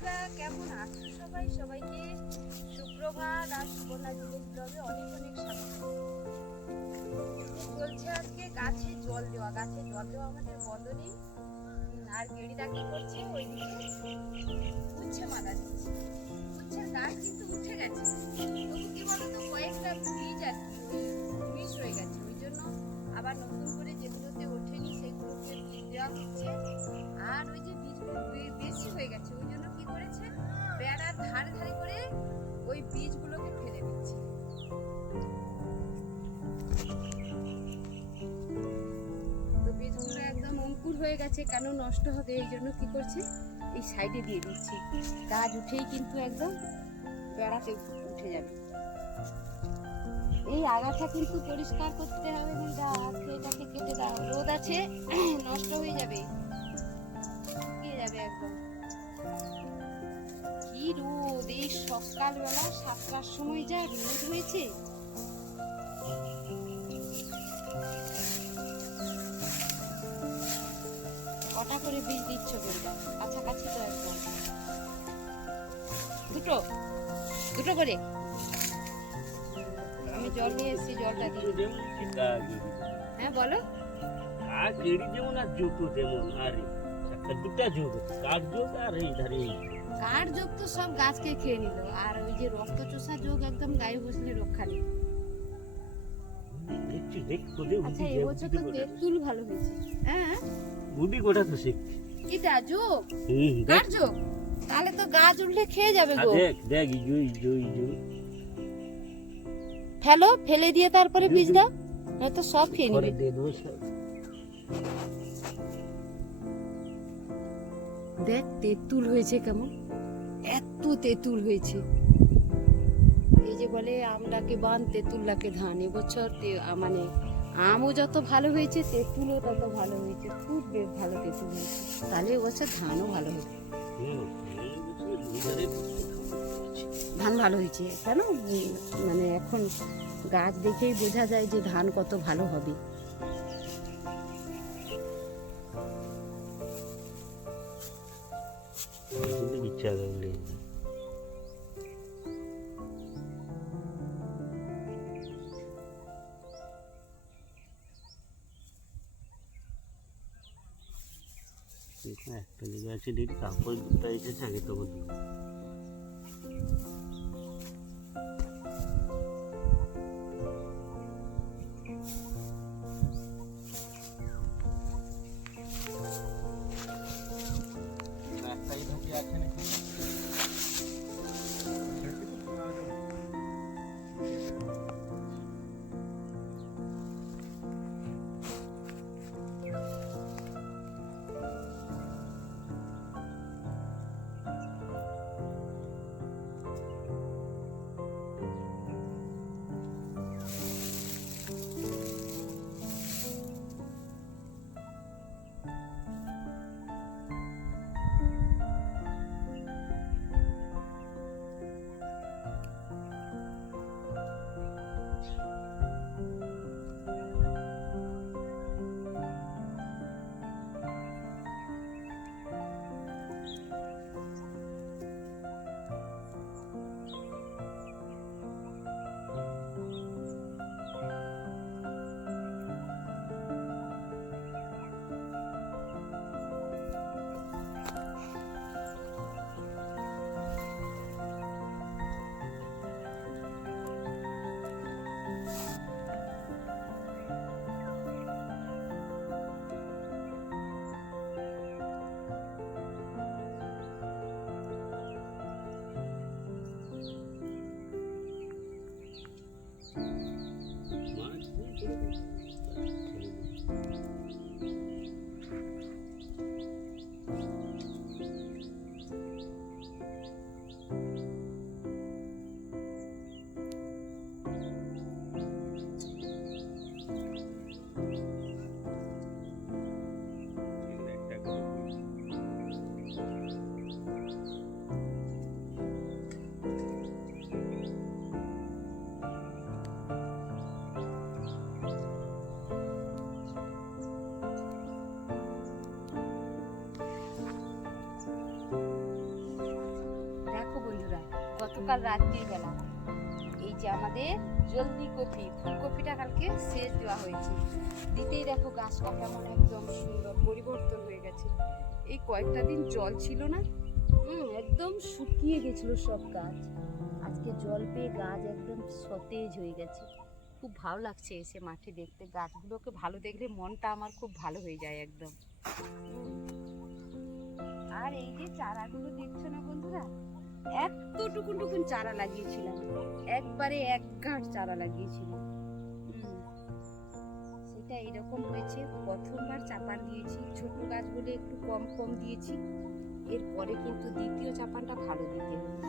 বন্ধুরা, কেমন আছো সবাই? সবাইকে সুপ্রভাত। আর সুবর্ণা জিনিস ব্লগে অনেক অনেক স্বাগত। চলছে আজকে গাছে জল দেওয়া। গাছে জল দেওয়া আমাদের বন্ধ নেই। আর গেড়িদা কি করছে? ওইদিকে উচ্ছে মালা দিচ্ছে। উচ্ছের গাছ কিন্তু উঠে গেছে, তবু কি বলতো কয়েকটা বীজ আর কি মিস হয়ে গেছে। ওই জন্য আবার নতুন করে যেগুলোতে ওঠেনি সেগুলোকে বীজ দেওয়া হচ্ছে। আর ওই যে বীজগুলো বেশি হয়ে গেছে, ওই জন্য কি করেছে, বেড়ার ধারে ধারে করে ওই বীজগুলোকে ফেলে দিচ্ছে। তো বীজগুলো একদম অঙ্কুর হয়ে গেছে, কেন নষ্ট হবে এই জন্য কি করছে, এই সাইডে দিয়ে দিচ্ছে। গাছ উঠেই কিন্তু একদম বেড়াতে উঠে যাবে। এই আগাছা কিন্তু পরিষ্কার করতে হবে। আজকে এটাকে কেটে দাও, রোদ আছে, নষ্ট হয়ে যাবে, শুকিয়ে যাবে একদম। কি রোদ! এই সকালবেলা 7টার সময় যা রোদ হয়েছে। কটা করে বীজ দিচ্ছ বলবা? কাছাকাছি তো একদম দুটো দুটো করে। আমি জল নিয়ে এসেছি, জলটা দিয়ে। হ্যাঁ বলো। কাঠ এড়ি যেমন আর জুতো তেমন, আর দুটা যোগ কাঠ যোগ আর এই ধারে কাঠ যোগ তো সব গাছকে খেয়ে নিল, আর ওই যে রক্ত চোষা যোগ একদম গায়ে বসলে রক্ষা নেই। আচ্ছা, এবছর তো তেঁতুল ভালো হয়েছে। হ্যাঁ, বুদ্ধি কোটা তো শিখ এটা যোগ, কাঠ যোগ, তাহলে তো গাছ উঠলে খেয়ে যাবে গো। দেখ দেখ জুই জুই জুই ফেলো, ফেলে দিয়ে তারপরে বীজ দাও, নয়তো সব খেয়ে নেবে। দেখ তেঁতুল হয়েছে কেমন, এত তেঁতুল হয়েছে। এই যে বলে আমলাকে বান তেঁতুলটাকে ধান, এবছর মানে আমও যত ভালো হয়েছে তেঁতুলও তত ভালো হয়েছে। খুব ভালো তেঁতুল হয়েছে, তাহলে এবছর ধানও ভালো হয়েছে। ধান ভালো হয়েছে কেন, মানে এখন গাছ দেখেই বোঝা যায় যে ধান কত ভালো হবে। ইচ্ছা করলে একটা লেগে আছে, দেখি কাপড় দুটা এসেছে আগে তখন গতকাল রাত্রির বেলা এই যে আমাদের জলদি কপি ফুলকপিটা কালকে সেচ দেওয়া হয়েছে, দিতেই দেখো গাছটা কেমন একদম সুন্দর পরিবর্তন হয়ে গেছে। এই কয়েকটা দিন জল ছিল না, একদম শুকিয়ে গেছিল সব গাছ। আজকে জল পেয়ে গাছ একদম সতেজ হয়ে গেছে। খুব ভালো লাগছে এসে মাঠে দেখতে, গাছগুলোকে ভালো দেখলে মনটা আমার খুব ভালো হয়ে যায় একদম। আর এই যে চারাগুলো দেখছো না বন্ধুরা, এতটুকুন চারা লাগিয়েছিলাম, একবারে এক গাঁট চারা লাগিয়েছিলাম। সেটা এরকম হয়েছে, প্রথমবার চাপান দিয়েছি, ছোট গাছ বলে একটু কম কম দিয়েছি। এরপরে কিন্তু দ্বিতীয় চাপানটা ভালো দিতে হবে।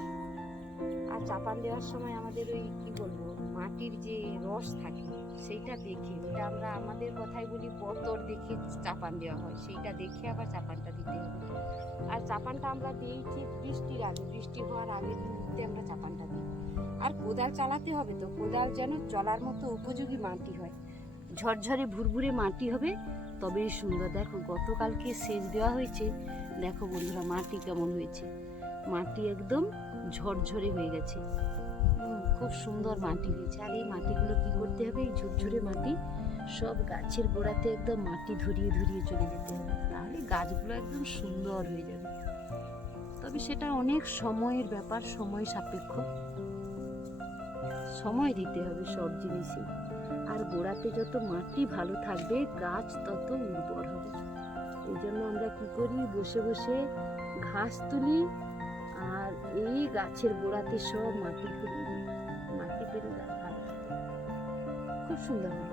আর চাপান দেওয়ার সময় আমাদের ওই কি বলবো, মাটির যে রস থাকে সেইটা দেখে, ওটা আমরা আমাদের কথাই বলি বতর দেখে চাপান দেওয়া হয়, সেইটা দেখে আবার চাপানটা দিতে হবে। আর চাপানটা আমরা দিয়েছি বৃষ্টির আগে, বৃষ্টি হওয়ার আগের মুহূর্তে আমরা চাপানটা দিই। আর কোদাল চালাতে হবে তো, কোদাল যেন চলার মতো উপযোগী মাটি হয়, ঝরঝরে ভুরভুরে মাটি হবে তবেই সুন্দর। দেখো গতকালকে সেচ দেওয়া হয়েছে, দেখো বন্ধুরা মাটি কেমন হয়েছে, মাটি একদম ঝরঝরে হয়ে গেছে। খুব সুন্দর মাটি হয়েছে। আর এই মাটিগুলো কি করতে হবে, এই ঝুরঝুরে মাটি সব গাছের গোড়াতে একদম মাটি ধরিয়ে ধরিয়ে চলে যেতে হবে, তাহলে গাছগুলো একদম সুন্দর হয়ে যাবে। তবে সেটা অনেক সময়ের ব্যাপার, সময় সাপেক্ষ, সময় দিতে হবে সব জিনিসে। আর গোড়াতে যত মাটি ভালো থাকবে গাছ তত উর্বর হবে। এই জন্য আমরা কি করি, বসে বসে ঘাস তুলি আর এই গাছের গোড়াতে সব মাটি ধরিয়ে দিই, মাটি পেরে গাছ ভালো থাকে, খুব সুন্দর হয়।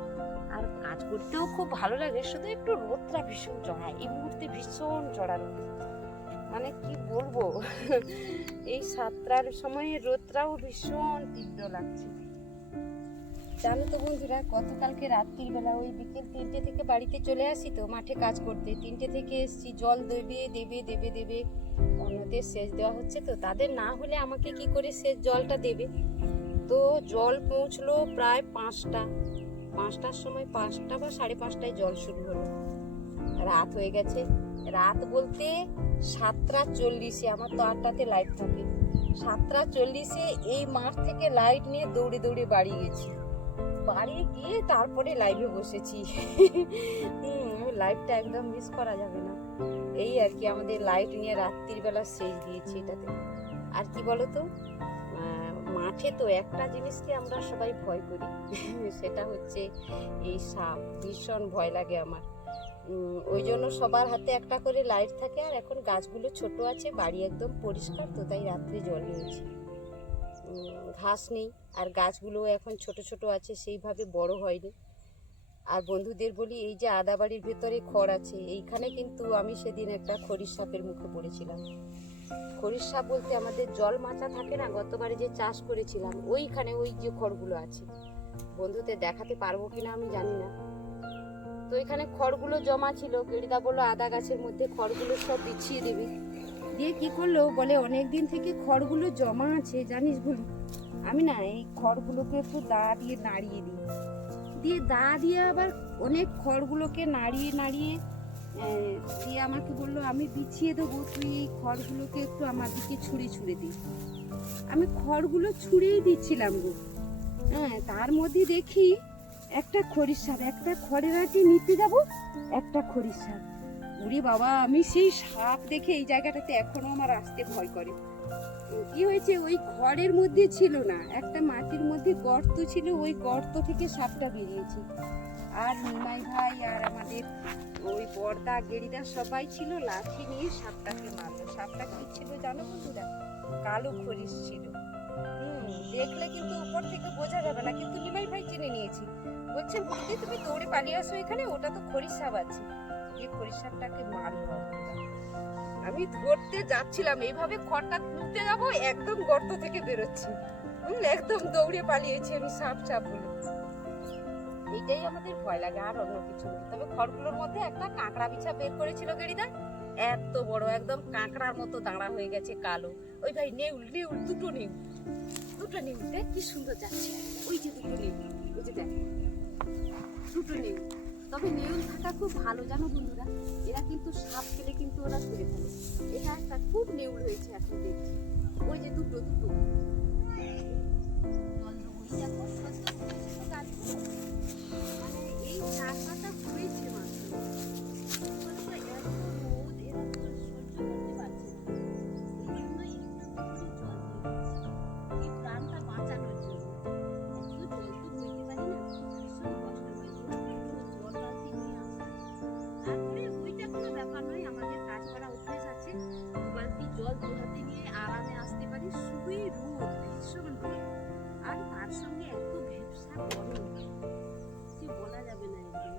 আর কাজ করতেও খুব ভালো লাগে, শুধু একটু রোদটা ভীষণ চড়ায়, এই মুহূর্তে ভীষণ চড়া রোদ, মানে কি বলবো এই 7টার সময় রোদটাও ভীষণ তীব্র লাগছে। জানো তো বন্ধুরা, গতকালকে রাত্রির বেলা ওই বিকেল 3টে থেকে বাড়িতে চলে আসি তো মাঠে কাজ করতে, 3টে থেকে এসছি, জল দেবে অন্যদের সেচ দেওয়া হচ্ছে তো, তাদের না হলে আমাকে কি করে সেচ জলটা দেবে। তো জল পৌঁছলো প্রায় 5টার সময়, 5টা বা 5:30টায় জল শুরু হলো। রাত হয়ে গেছে, রাত বলতে 7:40, আমার তো 8টাতে লাইট থাকে, 7:40 এই মাঠ থেকে লাইট নিয়ে দৌড়ে দৌড়ে বাড়ি গেছি, বাড়ি গিয়ে তারপরে লাইভে বসেছি। লাইভটা একদম মিস করা যাবে না। এই আর কি আমাদের লাইট নিয়ে রাত্রির বেলা সেচ দিয়েছি এটাতে। আর কি বলতো, মাঠে তো একটা জিনিসকে আমরা সবাই ভয় করি, সেটা হচ্ছে এই সাপ, ভীষণ ভয় লাগে আমার। ওই জন্য সবার হাতে একটা করে লাইট থাকে। আর এখন গাছগুলো ছোট আছে, বাড়ি একদম পরিষ্কার তো, তাই রাত্রে জল নিয়েছি, ঘাস নেই। আর গাছগুলো এখন ছোট ছোট আছে, সেইভাবে বড় হয়নি। আর বন্ধুদের বলি, এই যে আদা বাড়ির ভেতরে খড় আছে, এইখানে কিন্তু আমি সেদিন একটা খরির সাপের মুখে পড়েছিলাম। খরির সাপ বলতে আমাদের জল মাচা থাকে না, গতবারে যে চাষ করেছিলাম ওইখানে ওই যে খড়গুলো আছে, বন্ধুদের দেখাতে পারবো কিনা আমি জানি না। তো এখানে খড়গুলো জমা ছিল, গেড়িদা বললো আদা গাছের মধ্যে খড়গুলো সব বিছিয়ে দেবে। দিয়ে কি করলো, বলে অনেকদিন থেকে খড়গুলো জমা আছে জানিস বলি, আমি না এই খড়গুলোকে একটু দা দিয়ে নাড়িয়ে দিই, দিয়ে দা দিয়ে আবার অনেক খড়গুলোকে নাড়িয়ে দিয়ে আমাকে বললো আমি বিছিয়ে দেবো, তুই এই খড়গুলোকে একটু আমার দিকে ছুঁড়ে দিই। আমি খড়গুলো ছুঁড়েই দিচ্ছিলাম গো, তার মধ্যে দেখি একটা খরির সাপ, একটা খড়ের আটি নিতে যাব, একটা খরির সাপ। উরে বাবা, আমি সেই সাপ দেখে এই জায়গাটাতে এখনো আমার আসতে ভয় করে। কি হয়েছে, ওই খড়ের মধ্যে ছিল না, একটা মাটির মধ্যে গর্ত ছিল, ওই গর্ত থেকে সাপটা বেরিয়েছে। আর নিমাই ভাই আর আমাদের ওই বড়দা গেড়িদা সবাই ছিল, লাঠি নিয়ে সাপটাকে মারলো। সাপটা কি ছিল জানো বন্ধুরা, কালো খরিশ ছিল। দেখলে কিন্তু উপর থেকে বোঝা যাবে না, কিন্তু নিমাই ভাই চিনে নিয়েছি, বলছে বৌদি তুমি দৌড়ে পালিয়ে আসো এখানে, ওটা তো খরিশ সাপ আছে। এই খরিশ সাপটাকে মারলো। আমি ধরতে যাচ্ছিলাম, এইভাবে খড়টা তুলতে যাবো, একদম গর্ত থেকে বেরোচ্ছি, একদম দৌড়ে পালিয়েছি আমি সাপ বলে। এইটাই আমাদের ভয় লাগে, আর অন্য কিছু নেই। তবে খড়গুলোর মধ্যে একটা কাঁকড়া বিছা বের করেছিল গেড়িদা, এত বড়, একদম কাঁকড়ার মতো দাঁড়া হয়ে গেছে, কালো। ওই ভাই নেউল দুটো নেউল দেখ কি সুন্দর যাচ্ছে, ওই যে দুটো নেউল, ওই যে দেখ দুটো নেউল। তবে নেউল থাকা খুব ভালো জানো বন্ধুরা, এরা কিন্তু সাপ খেলে কিন্তু ওরা ধরে ফেলে। এটা একটা খুব নেউল হয়েছে এখন দেখছি, ওই যে দুটো এতই রোদ, ভীষণ রোদ, আর তার সঙ্গে এত ভ্যাপসা গরম, সে বলা যাবে না একদম।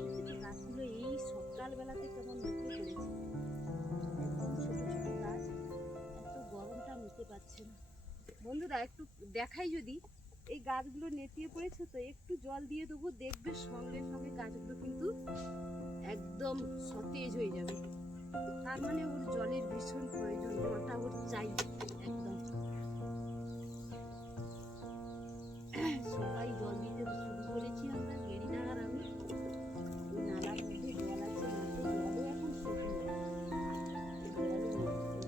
দেখেছো গাছগুলো এই সকালবেলাতে কেমন মুখে পড়েছে, একদম ছোট ছোট গাছ, এত গরমটা নিতে পারছে না। বন্ধুরা একটু দেখাই, যদি এই গাছগুলো নেতিয়ে পড়েছে তো একটু জল দিয়ে দেবো, দেখবে সঙ্গে সঙ্গে গাছগুলো কিন্তু একদম সতেজ হয়ে যাবে। তার মানে ওর জলের ভীষণ প্রয়োজন, জলটা ওর চাই একদম। সবাই জল দিতে শুরু করেছি আমরা, গেরিনা আর আমি। ওই নালার মধ্যে জল আছে, মাঠে জলও এখন শুকনো,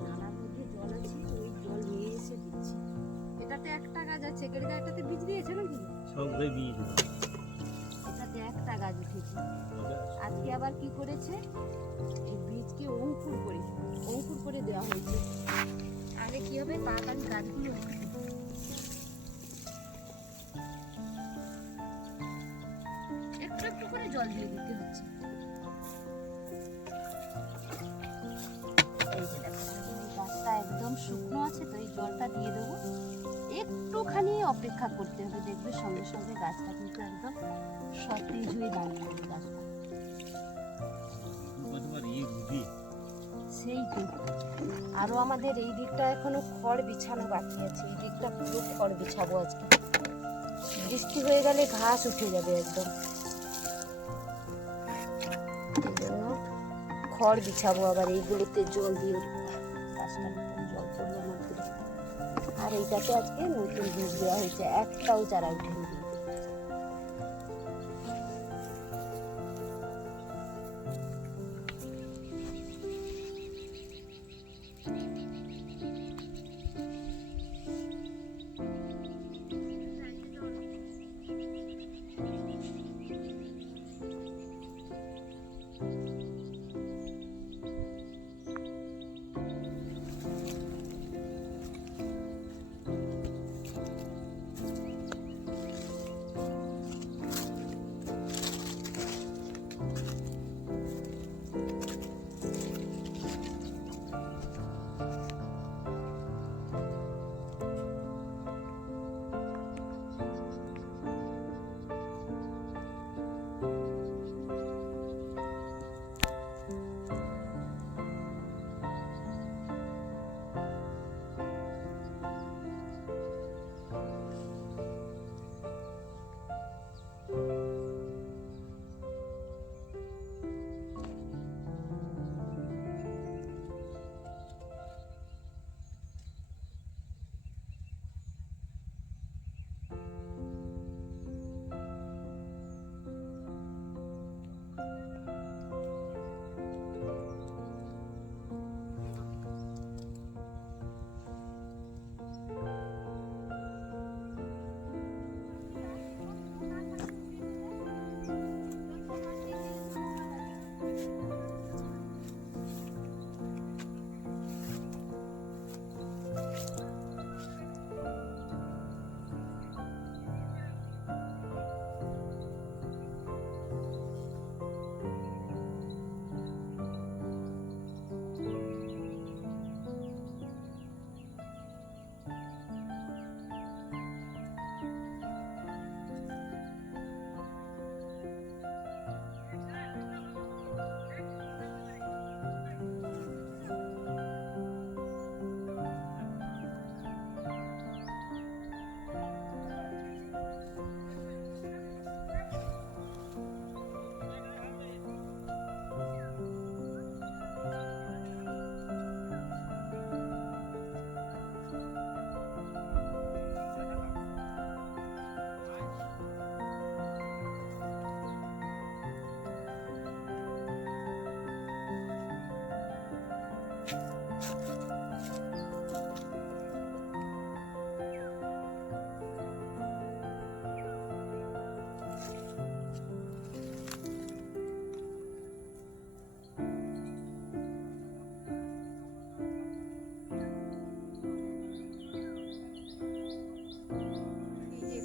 নালার মধ্যে জল আছে, ওই জল নিয়ে এসে দিচ্ছি। এটাতে একটা গাছ আছে, গেরিনা এটাতে বীজ দিয়েছে নাকি? সঙ্গে বীজ এটাতে একটা গাছ উঠেছে। আজকে আবার কি করেছে, এই বীজকে অঙ্কুর করে দেওয়া হয়েছে। আগে কি হবে, তাড়াতাড়ি গাছগুলো একটু একটু করে জল দিয়ে দিতে হচ্ছে। এই যে দেখো, এই গাছটা একদম শুকনো আছে, তো এই জলটা দিয়ে দেবো, একটুখানি অপেক্ষা করতে হবে, দেখবে সঙ্গে সঙ্গে গাছটা কিন্তু একদম সতেজ হয়ে দাঁড়িয়ে যাবে গাছটা। সেই তো, আরো আমাদের এই দিকটা এখনো খড় বিছানো বাকি আছে, এই দিকটা পুরো খড় বিছাবো আজকে। বৃষ্টি হয়ে গেলে ঘাস উঠে যাবে একদম, এই জন্য খড় বিছাবো, আবার এইগুলোতে জল দিয়ে গাছটা জল পড়লো না পুরো। আর এইটাতে আজকে নতুন বীজ দেওয়া হয়েছে, একটাও চারা উঠেনি।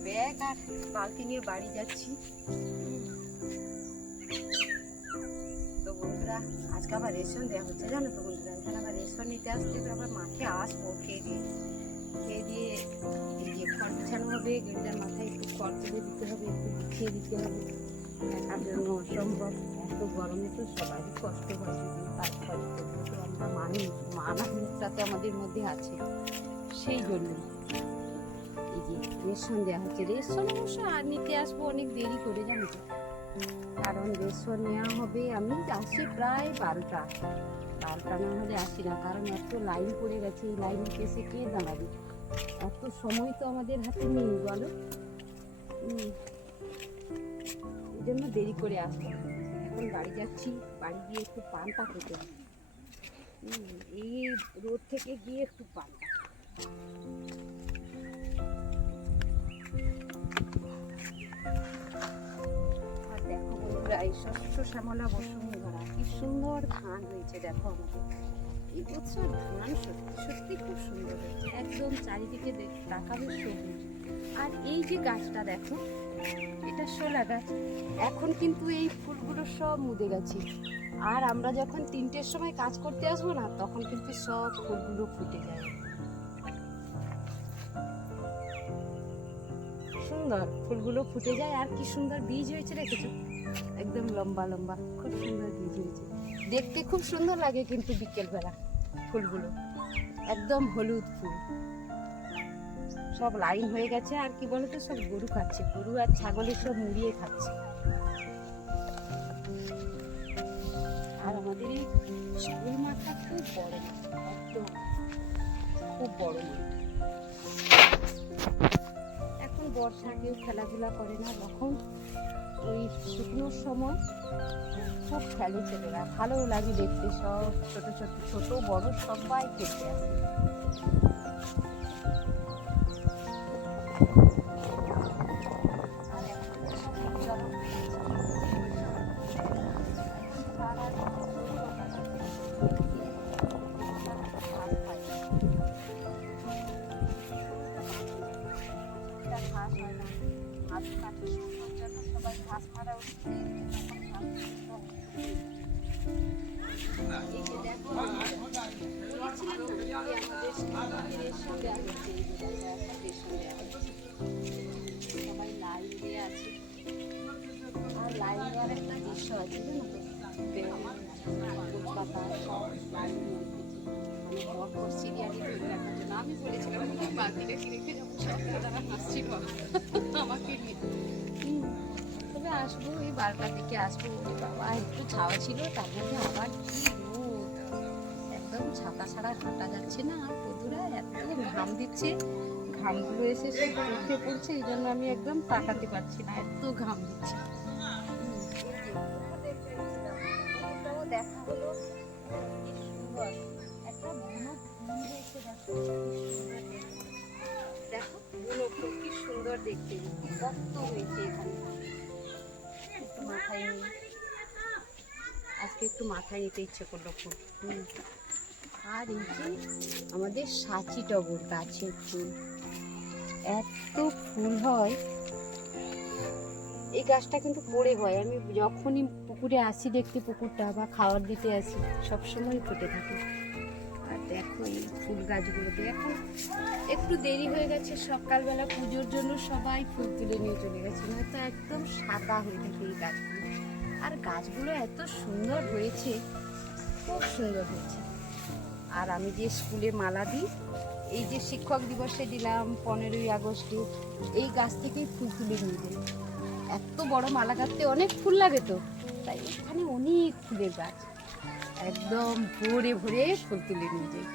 ব্যাগ আর বালতি নিয়ে বাড়ি যাচ্ছি। তো বন্ধুরা আজকে আবার রেশন দেওয়া হচ্ছে, জানো তো বন্ধুরা, এখানে আবার রেশন নিতে আসতে হবে, আবার মাঠে আসবো খেয়ে দিয়ে এই যে খড় বিছানো হবে, গেড়িটার মাথায় একটু খড় তুলে দিতে হবে, একটু বিছিয়ে দিতে হবে। একার জন্য অসম্ভব, এত গরমে তো সবারই কষ্ট হয়, যদি তারপরে তবুও তো আমরা মানি, মানাটা তো আমাদের মধ্যে আছে। সেই জন্য এই যে রেশন দেওয়া হচ্ছে। রেশন অবশ্য আর নিতে আসবো অনেক দেরি করে, জানো তো, কারণ রেশন নেওয়া হবে, আমি আসি প্রায় 12টা না হলে আসি না, কারণ এত লাইন পড়ে গেছে, এই লাইনে এসে কে দাঁড়াবে, এত সময় তো আমাদের হাতে নেই বলো। এই জন্য দেরি করে আসবো। এখন বাড়ি যাচ্ছি, বাড়ি গিয়ে একটু পানটা খেতে হবে। এই রোড থেকে গিয়ে একটু পানটা। আর দেখো বন্ধুরা, এই শস্য শ্যামলা বসুন্ধরা কি সুন্দর ধান হয়েছে, দেখো আমাদের এই বছর ধান সত্যি সত্যি খুব সুন্দর হয়েছে, একদম চারিদিকে তাকাবে সবুজ। আর এই যে গাছটা দেখো, এটা শোলা গাছ, এখন কিন্তু এই ফুলগুলো সব মুদে গেছে। আর আমরা যখন 3টের সময় কাজ করতে আসবো না, তখন কিন্তু সব ফুলগুলো ফুটে যায়। সুন্দর ফুলগুলো ফুটে যায়, আর কি সুন্দর বীজ হয়েছে দেখেছো, একদম লম্বা লম্বা, খুব সুন্দর বীজ হয়েছে, দেখতে খুব সুন্দর লাগে। কিন্তু বিকেল বেলা ফুলগুলো একদম হলুদ ফুল, সব লাইন হয়ে গেছে। আর কি বলতো, সব গরু খাচ্ছে, গরু আর ছাগলের সব মুড়িয়ে খাচ্ছে। আর আমাদের এই স্কুল মাঠটা খুব বড় মাঠ, একদম খুব বড় মাঠ। এখন বর্ষা কেউ খেলাধুলা করে না, যখন ওই শুকনোর সময় খুব খেলে ছেলেরা, ভালো লাগে দেখতে, সব ছোট ছোট ছোট বড় সবাই খেলতে আসে। সবাই লাইন দিয়ে আছে, আর লাইন দেওয়ার একটা দৃশ্য আছে, সিরিয়ালি ধরে রাখার জন্য। আমি বলেছিলাম বালতিটা কিনে যখন সকালে তারা হাসছিল আমাকে নিয়ে। তবে আসবো এই 12টার দিকে আসবো। ওরে বাবা, একটু ছাওয়া ছিল, তার মধ্যে আবার কি রোদ, একদম ছাতা ছাড়া হাঁটা যাচ্ছে না। আর বন্ধুরা এত ঘাম দিচ্ছে, ঘামগুলো এসে সব চোখে পড়ছে, এই জন্য আমি একদম তাকাতে পারছি না, এত ঘাম দিচ্ছে। দেখা হলো কি সুন্দর একটা বুনো ফুল হয়েছে, দেখো বুনো ফুল কি সুন্দর দেখতে, কত হয়েছে এখানে। একটু মাথায় নিয়ে আজকে একটু মাথায় নিতে ইচ্ছে করলো ফুল। আর এই যে আমাদের সাচি টগর গাছের ফুল, এত ফুল হয়। এই গাছটা কিন্তু পড়ে হয়, আমি যখনই পুকুরে আসি দেখতে, পুকুরটা বা খাবার দিতে আসি, সবসময় ফুটে থাকে। আর দেখো এই ফুল গাছগুলোতে এখন একটু দেরি হয়ে গেছে, সকালবেলা পুজোর জন্য সবাই ফুল তুলে নিয়ে চলে গেছে, নয়তো একদম সাদা হয়ে থাকে এই গাছগুলো। আর গাছগুলো এত সুন্দর হয়েছে, খুব সুন্দর হয়েছে। আর আমি যে স্কুলে মালা দিই, এই যে শিক্ষক দিবসে দিলাম, 15ই আগস্টে, এই গাছ থেকেই ফুল তুলে নিয়ে যাই। এত বড় মালা গাঁথতে অনেক ফুল লাগে তো, তাই এখানে অনেক ফুলের গাছ, একদম ভরে ভরে ফুল তুলে নিয়ে যাই।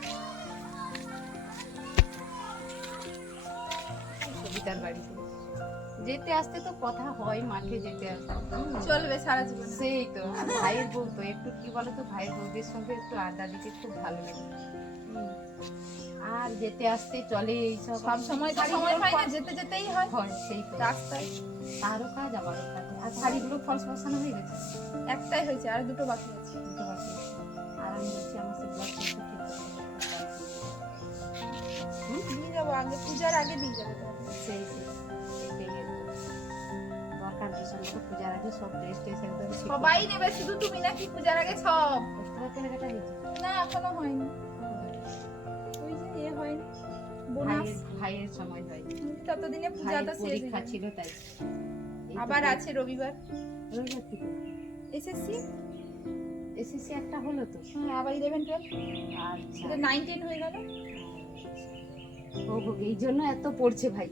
সবিতার বাড়িতে যেতে আসতে তো কথা হয়, মাঠে যেতে আসতে চলবে সারা জীবন। সেই তো, আর ভাইয়ের বউ তো একটু কি বলতো, ভাইয়ের বউদের সঙ্গে একটু আড্ডা দিতে খুব ভালো লাগে। আর যেতে আসতে চলে এইসব, সব সময় তো সময় পাই না, যেতে যেতেই হয়। সেই তো, রাস্তায় তারও কাজ আমারও কাজ। আর শাড়িগুলো ফলস বসানো হয়ে গেছে, একটাই হয়েছে, আর দুটো বাকি আছে। দুটো বাকি আছে। আর আমি বলছি আমার সে ব্লাউজ পিস নিয়ে যাবো, আগে পূজার আগে নিয়ে যাবো তোমাকে। সেই এটাই দরকার, ডিসেম্বর পূজার আগে সব ড্রেস ট্রেস একদম ঠিক সবাই নেবে, শুধু তুমি নাকি পূজার আগে সব? 10 টাকা কেনাকাটা হয়েছে। না এখনো হয়নি। ভাইয়ের সময় হয়। ততদিনে পূজা ভাইয়ের তো শেষ হয়ে পরীক্ষা যাবে। ছিল তাই। এই তো আবার আছে রবিবার রবিবার থেকে এসএসসি। এসএসসি একটা হলো তো। হ্যাঁ, আবার 11 12 আচ্ছা এটা 9 10 হয়ে গেল। ও এই জন্য এত পড়ছে ভাই।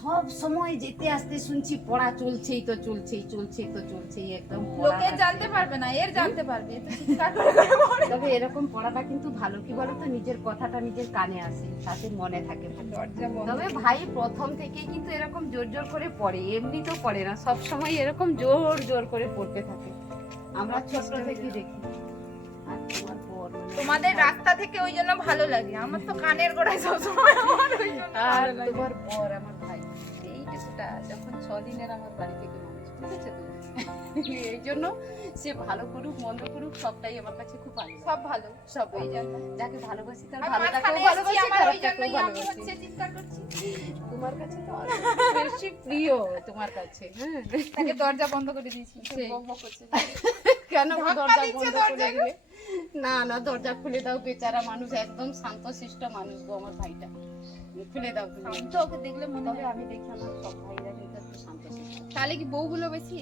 সব সময় যেতে আসতে শুনছি পড়া চলছেই তো চলছেই একদম পড়া। লোকে জানতে পারবে না, এর জানতে পারবে। এ তো চিৎকার করে করে পড়ে। তবে এরকম পড়াটা কিন্তু ভালো, কি বলতো, নিজের কথাটা নিজের কানে আসে, তাতে মনে থাকে। দরজা বন্ধ। তবে ভাই প্রথম থেকেই কিন্তু এরকম জোর জোর করে পড়ে, এমনি তো পড়ে না, সব সময় এরকম জোর জোর করে পড়তে থাকে। আমরা ছোট থেকে দেখি। আর তোমার বর তোমাদের রাস্তা থেকে ওই জন্য ভালো লাগে, আমার তো কানের গোড়ায় সবসময় আমার ওই জন্য আর ভালো লাগে। তোমার বর আমার ভাই এইটুকুটা যখন 6 দিনের আমার বাড়ি থেকে মানুষ, বুঝেছো তো? এই জন্য সে ভালো করুক মন্দ করুক সবটাই আমার কাছে খুব ভালো, সব ভালো। সব এই জন্য যাকে ভালোবাসি তার আর ভালোটাকেও মাঝখানে এসছি, ভালোবাসি, আমার ওই খারাপটাকেও জন্যই আমি ভালোবাসি। হচ্ছে চিৎকার করছি। তোমার কাছে তো অনেক বেশি প্রিয় তোমার কাছে। হ্যাঁ, তাকে দরজা বন্ধ করে দিয়েছি, সে সেই। বক বক করছে। কেন ধাক্কা দরজা দিচ্ছে বন্ধ করে দরজায়। দিলে? না না, দরজা খুলে দাও, বেচারা মানুষ, একদম শান্তশিষ্ট মানুষ গো আমার ভাইটা, খুলে দাও তুমি। আমি তো ওকে দেখলে মনে তবে হয়। আমি দেখি আমার সব ভাইরা কিন্তু একটু শান্তশিষ্ট। তাহলে কি বউগুলো বেশি?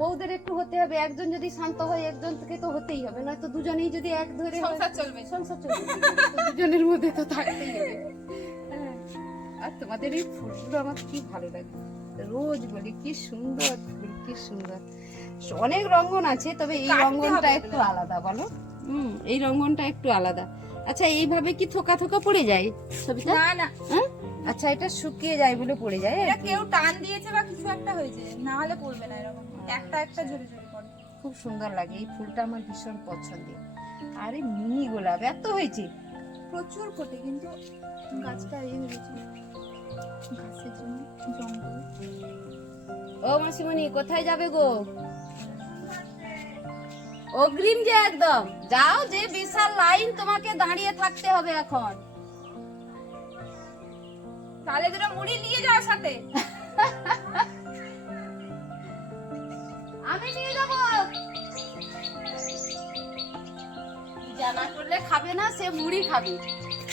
বউদের একটু হতে হবে, একজন যদি শান্ত হয় একজন থেকে তো হতেই হবে, নয়তো দুজনেই যদি এক ধরে হয়, সংসার চলবে। সংসার চলবে কি করে? তো দুজনের মধ্যে তো থাকতেই হবে। হ্যাঁ। আর তোমাদের এই ফুলগুলো আমার কি ভালো লাগে, রোজ বলি কি সুন্দর ফুল, কি সুন্দর। অনেক রঙন আছে, তবে এই কাটতে রঙনটা হবে একটু এগুলো। আলাদা, বলো। এই রঙনটা একটু আলাদা। আচ্ছা, এইভাবে কি থোকা থোকা পড়ে যায় সবিতা? না না, হ্যাঁ? আচ্ছা, এটা শুকিয়ে যায় বলে পড়ে যায় আর এটা কি। কেউ টান দিয়েছে বা কিছু একটা হয়েছে, না হলে পড়বে না এরকম। একটা একটা ঝরে ঝরে পড়ে। খুব সুন্দর লাগে, এই ফুলটা আমার ভীষণ পছন্দের। আরে মিনি গোলাপ এত হয়েছে। প্রচুর ফোটে, কিন্তু গাছটা এই হয়ে গেছে ঘাসের জন্য, জঙ্গল। ও মাসিমণি, কোথায় যাবে গো? অগ্রিম যে একদম যাও, যে বিশাল লাইন, তোমাকে দাঁড়িয়ে থাকতে হবে এখন। তাহলে দুটো মুড়ি নিয়ে যাওয়ার সাথে। আমি নিয়ে যাব। জানা করলে খাবে না, সে মুড়ি খাবে,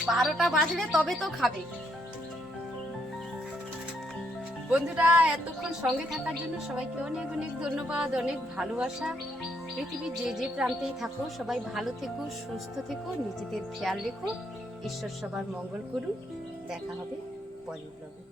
12টা বাজলে তবে তো খাবে। বন্ধুরা, এতক্ষণ সঙ্গে থাকার জন্য সবাইকে অনেক অনেক ধন্যবাদ, অনেক ভালোবাসা। পৃথিবীর যে যে প্রান্তেই থাকো সবাই ভালো থেকো, সুস্থ থেকো, নিজেদের খেয়াল রেখো। ঈশ্বর সবার মঙ্গল করুন। দেখা হবে পরের ব্লগে।